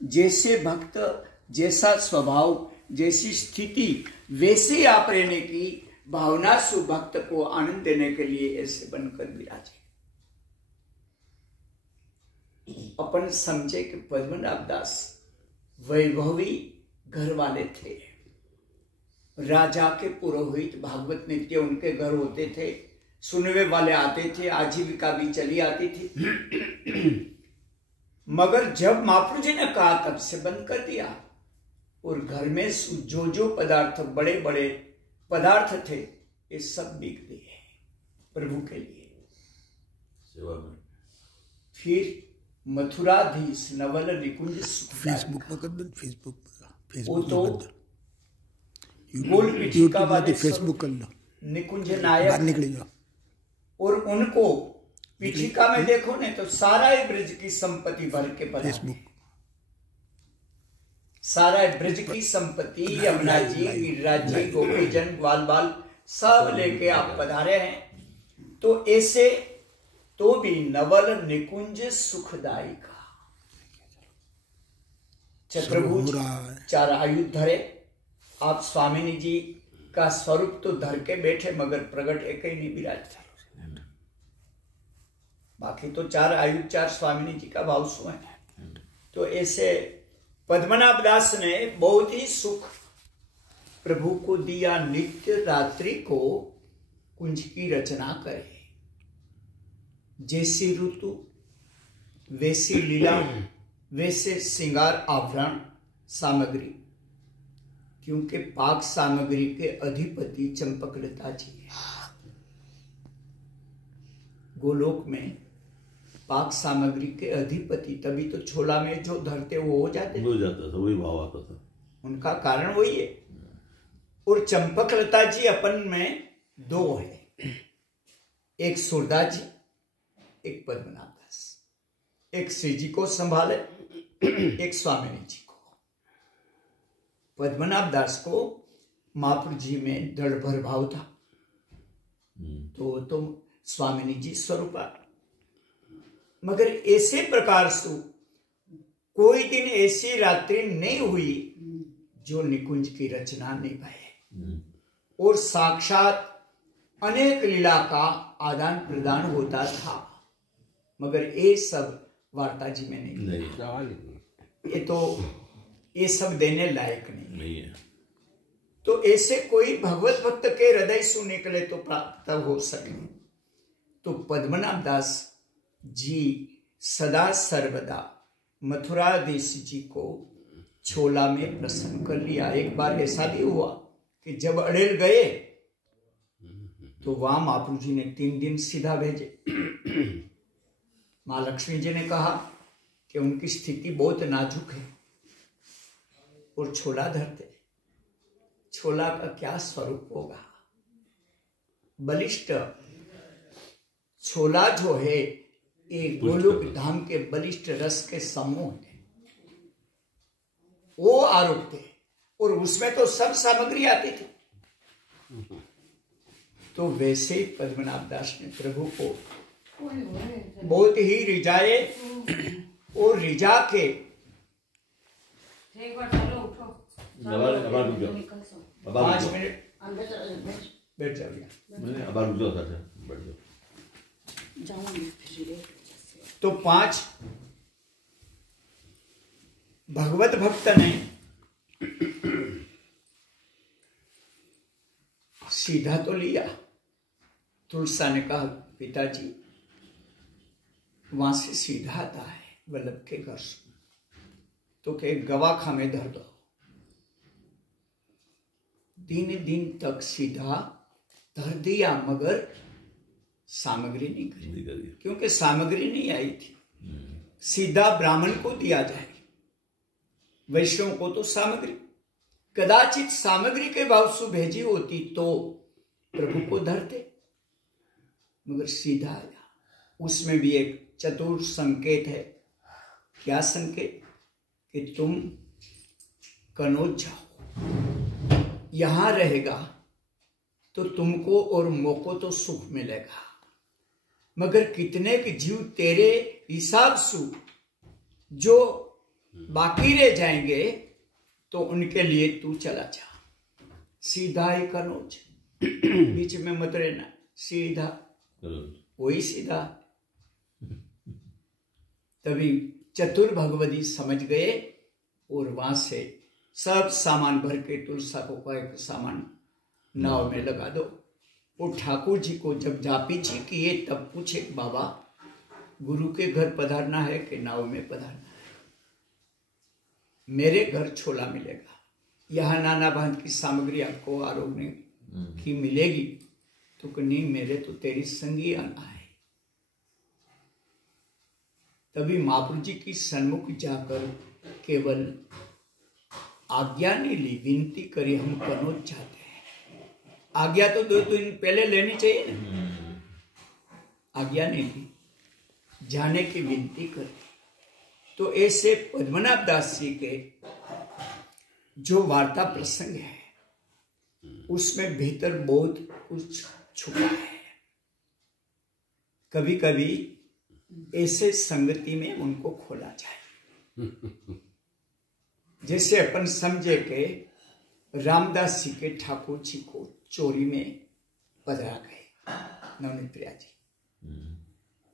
जैसे भक्त, जैसा स्वभाव, जैसी स्थिति, वैसे आप रहने की भावना सु भक्त को आनंद देने के लिए ऐसे बनकर विराजे। अपन समझे कि पद्मनाभ दास वैभवी घर वाले थे, राजा के पुरोहित, भागवत नित्य उनके घर होते थे, सुनने वाले आते थे, आजीविका भी चली आती थी। मगर जब महाप्रभु जी ने कहा तब से बंद कर दिया, और घर में जो जो पदार्थ, बड़े बड़े पदार्थ थे, ये सब बिक दिए प्रभु के लिए। फिर मथुराधीश नवल निकुंज फेसबुक पर कर दो, फेसबुक वो तो गोल पिछिका वाले फेसबुक कर लो, निकुंज नायक निकले जाओ। और उनको पिछिका में देखो ने तो सारा ही ब्रज की संपत्ति भर के पड़ा, सारा ब्रज की संपत्ति, यमुना जी, गिरिराज जी, गोपी जन, ग्वाल बाल सब लेके आप पधारे हैं। तो ऐसे तो भी नवल निकुंज सुखदाई का चतुर्भुज 4 आयुध धरे। आप स्वामिनी जी का स्वरूप तो धर के बैठे, मगर प्रगट एक ही नहीं विराजता। बाकी तो 4 आयुध, 4 स्वामिनी जी का भाव सु है। तो ऐसे पद्मनाभ दास ने बहुत ही सुख प्रभु को दिया। नित्य रात्रि को कुंज की रचना करे, जैसी ऋतु वैसी लीला, वैसे श्रृंगार आभरण सामग्री, क्योंकि पाक सामग्री के अधिपति चंपकलता जी है। गोलोक में पाक सामग्री के अधिपति, तभी तो छोला में जो धरते वो हो जाते, हो जाता था, वही भाव आता था, उनका कारण वही है। और चंपकलता जी अपन में 2 है, एक सुरदास जी, एक पद्मनाभ दास। एक श्री जी को संभाले, एक स्वामिनी जी को। पद्मनाभ दास को महाप्रभु जी में दृढ़ भर भाव था, तो स्वामिनी जी स्वरूपा। मगर ऐसे प्रकार से कोई दिन ऐसी रात्रि नहीं हुई जो निकुंज की रचना नहीं भये, और साक्षात अनेक लीला का आदान प्रदान होता था, मगर ये सब वार्ता जी में नहीं। ये सब देने लायक नहीं है। तो ऐसे कोई भगवत भक्त के हृदय से निकले तो प्राप्त हो सके। तो पद्मनाभ दास जी सदा सर्वदा मथुराधीश जी को छोला में प्रसन्न कर लिया। एक बार ऐसा भी हुआ कि जब अड़ेल गए तो वहां महाप्रभु जी ने 3 दिन सीधा भेजे। माँ लक्ष्मी जी ने कहा कि उनकी स्थिति बहुत नाजुक है और छोला धरते। छोला का क्या स्वरूप होगा? बलिष्ठ छोला जो है ये गोलोक धाम के बलिष्ठ रस के समूह है, वो आरोप थे, और उसमें तो सब सामग्री आती थी। तो वैसे ही पद्मनाभ दास ने प्रभु को बहुत ही रिझाए, और रिझा के 5 मिनट बैठ जाओ। तो 5 भगवत भक्त ने सीधा तो लिया। तुलसा ने कहा पिताजी वहां से सीधा आता है वल्लभ के घर से, तो के गवाखा में धर दो। दिन तक सीधा धर दिया, मगर सामग्री नहीं करी, क्योंकि सामग्री नहीं आई थी। सीधा ब्राह्मण को दिया जाए, वैष्णव को तो सामग्री। कदाचित सामग्री के भाव से भेजी होती तो प्रभु को धरते, मगर सीधा आया। उसमें भी एक चतुर संकेत है। क्या संकेत? कि तुम कनौज जाओ, यहां रहेगा तो तुमको और मोको तो सुख मिलेगा, मगर कितने के जीव तेरे हिसाब से जो बाकी रह जाएंगे तो उनके लिए तू चला जा, सीधा ही कनौज, बीच में मत रहना, सीधा वही सीधा। तभी चतुर भगवती समझ गए और वहां से सब सामान भर के तुलसा को कहे सामान नाव में लगा दो। वो ठाकुर जी को जब जापी जी किए तब पूछे, बाबा गुरु के घर पधारना है कि नाव में पधारना है? मेरे घर छोला मिलेगा, यहाँ नाना भांत की सामग्री आपको आरोग्य की मिलेगी। तो नहीं, मेरे तो तेरी संगी आना है। तभी महाप्रभु जी की सन्मुख जाकर केवल आज्ञा नहीं ली, विनती करी, हम कनौज जाते हैं। आज्ञा तो 2 दिन पहले लेनी चाहिए ना, आज्ञा नहीं दी, जाने की विनती करी। तो ऐसे पद्मनाभ दास जी के जो वार्ता प्रसंग है उसमें भीतर बहुत कुछ छुपा है। कभी कभी ऐसे संगति में उनको खोला जाए। जैसे अपन समझे के रामदास जी के ठाकुर जी को चोरी में पधरा गए नवनीत प्रिया जी,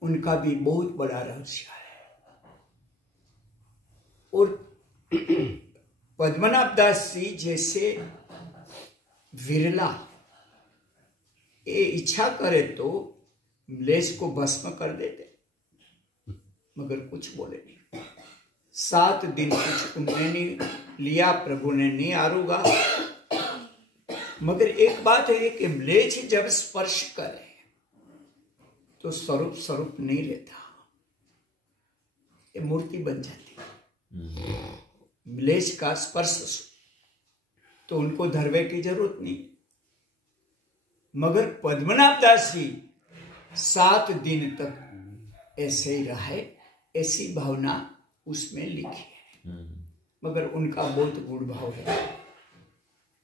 उनका भी बहुत बड़ा रहस्य है। और पद्मनाभ दास जी जैसे विरला ये इच्छा करे तो म्लेच्छ को भस्म कर देते, मगर कुछ बोले नहीं। 7 दिन कुछ उन्होंने नहीं लिया, प्रभु ने नहीं आरूगा। मगर एक बात है कि म्लेच्छ जब स्पर्श करे तो स्वरूप नहीं रहता, ये मूर्ति बन जाती। म्लेच्छ का स्पर्श तो उनको धरवे की जरूरत नहीं। मगर पद्मनाभ दास जी 7 दिन तक ऐसे ही रहे, ऐसी भावना उसमें लिखी है। मगर उनका बहुत गुण भाव है।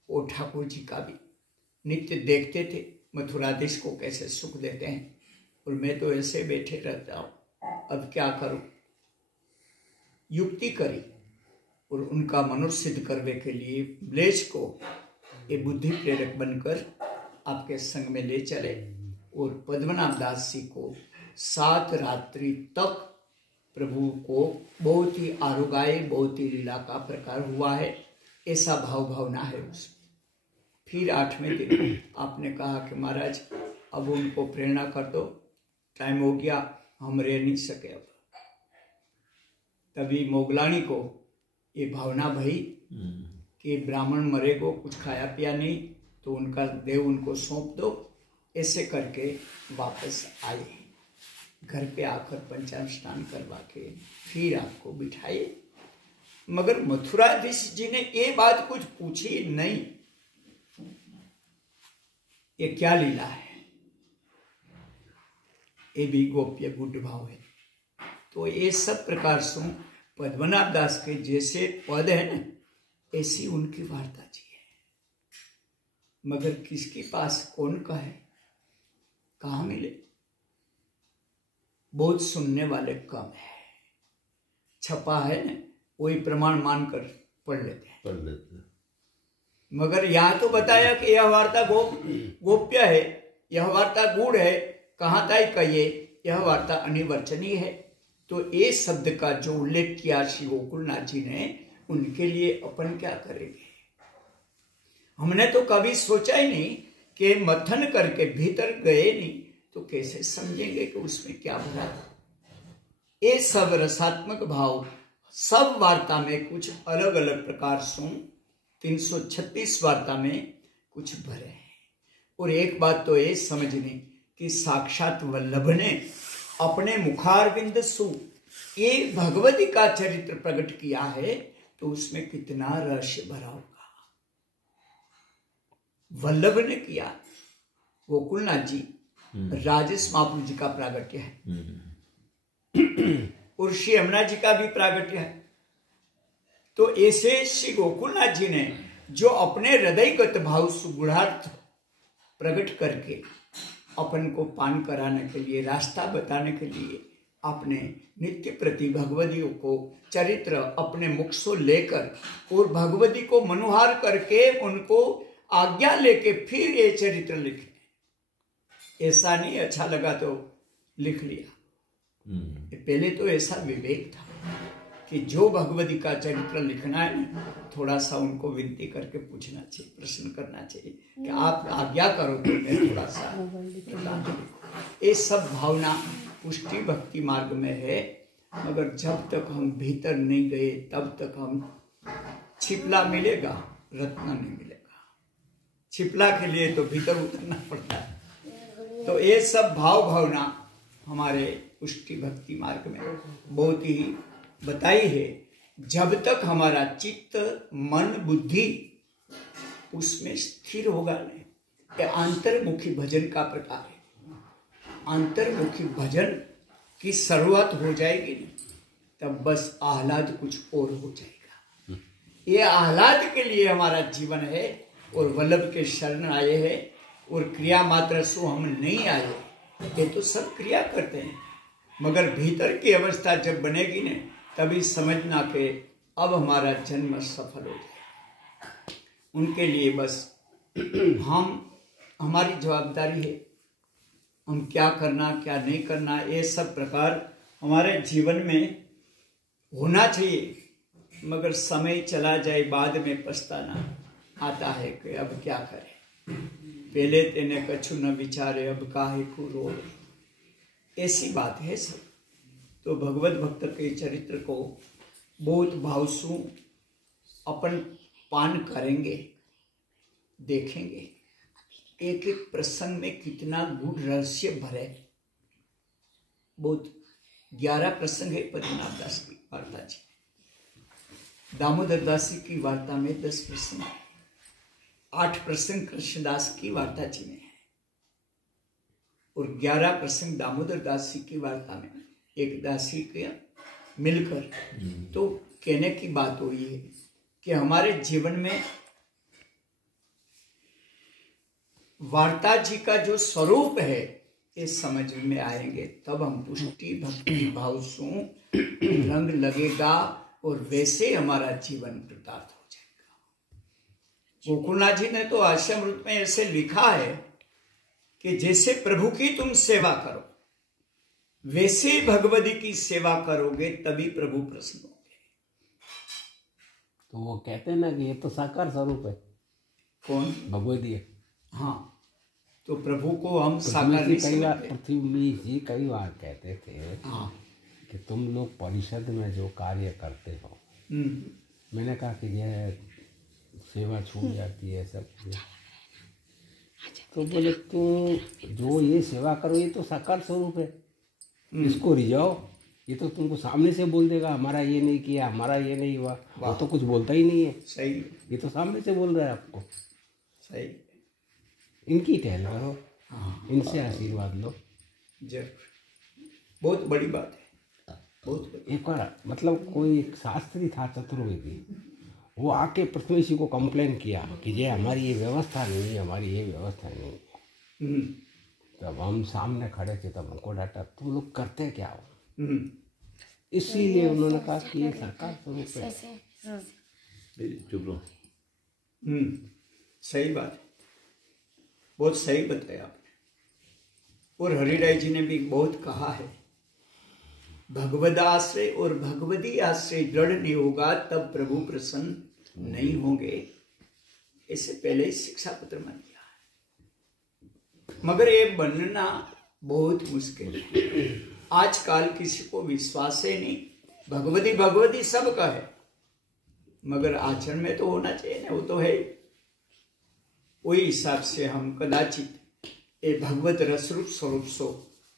वो ठाकुर जी का भी नित्य देखते थे मथुराधीश को कैसे सुख देते हैं, और मैं तो ऐसे बैठे रहता हूं, अब क्या करूं। युक्ति करी और उनका मनुष्य सिद्ध करने के लिए म्लेच्छ को ये बुद्धि प्रेरक बनकर आपके संग में ले चले और पद्मनाभ दास जी को 7 रात्रि तक प्रभु को बहुत ही आरुगाए, बहुत ही लीला का प्रकार हुआ है, ऐसा भावना है उसमें। फिर 8वें दिन आपने कहा कि महाराज अब उनको प्रेरणा कर दो, टाइम हो गया, हम रह नहीं सके अब। तभी मोगलानी को ये भावना भई कि ब्राह्मण मरेगो, कुछ खाया पिया नहीं, तो उनका देव उनको सौंप दो। ऐसे करके वापस आए, घर पे आकर पंचांग स्नान करवा के फिर आपको बिठाए। मगर मथुराधीश जी ने ये बात कुछ पूछी नहीं, ये क्या लीला है, ये भी गोप्य गुड भाव है। तो ये सब प्रकार से पद्मनाभ दास के जैसे पद है ना, ऐसी उनकी वार्ता जी है। मगर किसके पास कौन का है, कहाँ मिले, बहुत सुनने वाले कम है। छपा है ना, वही प्रमाण मानकर पढ़ लेते हैं। मगर यहाँ तो बताया कि यह वार्ता गोप्य है, यह वार्ता गूढ़ है, कहाँ तक कहिए, यह वार्ता अनिवर्चनीय है। तो ये शब्द का जो उल्लेख किया श्री गोकुलनाथ जी ने, उनके लिए अपन क्या करेंगे। हमने तो कभी सोचा ही नहीं कि मथन करके भीतर गए नहीं तो कैसे समझेंगे कि उसमें क्या भरा। ये सब रसात्मक भाव सब वार्ता में कुछ अलग अलग प्रकार से 336 वार्ता में कुछ भरे हैं। और एक बात तो ये समझने कि साक्षात वल्लभ ने अपने मुखारविंद सु ये भगवती का चरित्र प्रकट किया है, तो उसमें कितना रहस्य भरा होगा। वल्लभ ने किया, गोकुलनाथ जी राजेश महाप्रभु जी का प्रागट्य है, और श्री यमुना जी का भी प्रागट्य है। तो ऐसे श्री गोकुलनाथ जी ने जो अपने हृदयगत भाव सुगुणार्थ प्रकट करके अपन को पान कराने के लिए, रास्ता बताने के लिए अपने नित्य प्रति भगवती को चरित्र अपने मुख से लेकर और भगवती को मनुहार करके उनको आज्ञा लेके फिर ये चरित्र लिखे। ऐसा नहीं अच्छा लगा तो लिख लिया। पहले तो ऐसा विवेक था कि जो भगवती का चरित्र लिखना है ना, थोड़ा सा उनको विनती करके पूछना चाहिए, प्रश्न करना चाहिए कि आप आज्ञा करो तो मैं थोड़ा सा बताऊं। ये सब भावना पुष्टि भक्ति मार्ग में है, मगर जब तक हम भीतर नहीं गए तब तक हम छिपला मिलेगा, रत्न नहीं मिलेगा। छिपला के लिए तो भीतर उतरना पड़ता है। तो ये सब भाव भावना हमारे पुष्टि भक्ति मार्ग में बहुत ही बताई है। जब तक हमारा चित्त मन बुद्धि उसमें स्थिर होगा नहीं, ये अंतर्मुखी भजन का प्रकार है। अंतर्मुखी भजन की शुरुआत हो जाएगी तब बस आह्लाद कुछ और हो जाएगा। ये आह्लाद के लिए हमारा जीवन है और वल्लभ के शरण आए हैं। और क्रिया मात्र सो हम नहीं आए, ये तो सब क्रिया करते हैं, मगर भीतर की अवस्था जब बनेगी न तभी समझना कि अब हमारा जन्म सफल हो जाए। उनके लिए बस हमारी जवाबदारी है, हम क्या करना क्या नहीं करना ये सब प्रकार हमारे जीवन में होना चाहिए। मगर समय चला जाए बाद में पछताना आता है कि अब क्या करें, पहले तेने कछु न विचारे अब काहे को रोए। ऐसी बात है सब। तो भगवत भक्त के चरित्र को बहुत भावसु अपन पान करेंगे, देखेंगे एक एक प्रसंग में कितना गूढ़ रहस्य भरे। बहुत 11 प्रसंग है पद्मनाभ दास की वार्ता जी, दामोदर दास जी की वार्ता में 10 प्रसंग है, 8 प्रसंग कृष्णदास की वार्ता जी में है और 11 प्रसंग दामोदर दास जी की वार्ता में एक दासी के मिलकर। तो कहने की बात हो ये कि हमारे जीवन में वार्ता जी का जो स्वरूप है ये समझ में आएंगे तब हम पुष्टि भक्ति भाव से रंग लगेगा और वैसे हमारा जीवन कृतार्थ हो जाएगा। गोकुलनाथ जी ने तो आश्रमृत में ऐसे लिखा है कि जैसे प्रभु की तुम सेवा करो वैसे भगवती की सेवा करोगे तभी प्रभु प्रसन्न होंगे। तो वो कहते हैं ना कि ये तो साकार स्वरूप है। कौन? भगवती है। हाँ, तो प्रभु को हम साकार नहीं समझते। पृथ्वी जी कई बार कहते थे हाँ कि तुम लोग परिषद में जो कार्य करते हो, मैंने कहा कि यह सेवा छूट जाती है सब। तो बोले तुम जो ये सेवा करो ये तो साकार स्वरूप है, इसको रिझाओ। ये तो तुमको सामने से बोल देगा हमारा ये नहीं किया, हमारा ये नहीं हुआ, वो तो कुछ बोलता ही नहीं है। सही, ये तो सामने से बोल रहा है आपको। सही, इनकी टहल करो, हाँ, इनसे आशीर्वाद लो। जरूर, बहुत बड़ी बात है, बहुत बड़ी। एक बार मतलब कोई एक शास्त्री था चतुर्वेदी, वो आके पृथ्वी जी को कंप्लेन किया कि ये हमारी ये व्यवस्था नहीं है, हमारी ये व्यवस्था नहीं है। तब हम सामने खड़े थे, तब हमको डांटा तुम लोग करते क्या हो। इसीलिए उन्होंने कहा कि ये साकार स्वरूप है। सही बात है, बहुत सही बताया आपने। और हरिराय जी ने भी बहुत कहा है, भगवद आश्रय और भगवती आश्रय दृढ़ नहीं होगा तब प्रभु प्रसन्न नहीं होंगे। इससे पहले ही शिक्षा पत्र में दिया है, मगर ये बनना बहुत मुश्किल है। आजकल किसी को विश्वास ही नहीं, भगवती भगवती सब का है, मगर आचरण में तो होना चाहिए ना, वो तो है। वही हिसाब से हम कदाचित ये भगवत रसरूप स्वरूप सो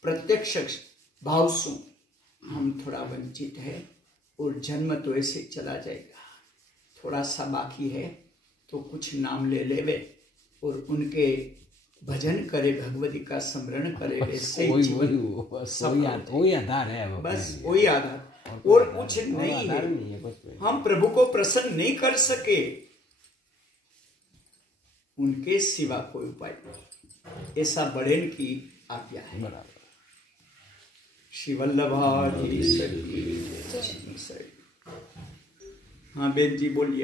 प्रत्यक्ष भाव सो हम थोड़ा वंचित है और जन्म तो ऐसे चला जाएगा। थोड़ा सा बाकी है तो कुछ नाम ले लेवे और उनके भजन करे, भगवती का स्मरण करे, वैसे वही आधार है, बस वही आधार और कुछ नहीं है। हम प्रभु को प्रसन्न नहीं कर सके, उनके सिवा कोई उपाय नहीं। ऐसा बड़ेन की आज्ञा है। श्री वल्लभाधीश्वर की जय। हाँ बेन जी बोलिए।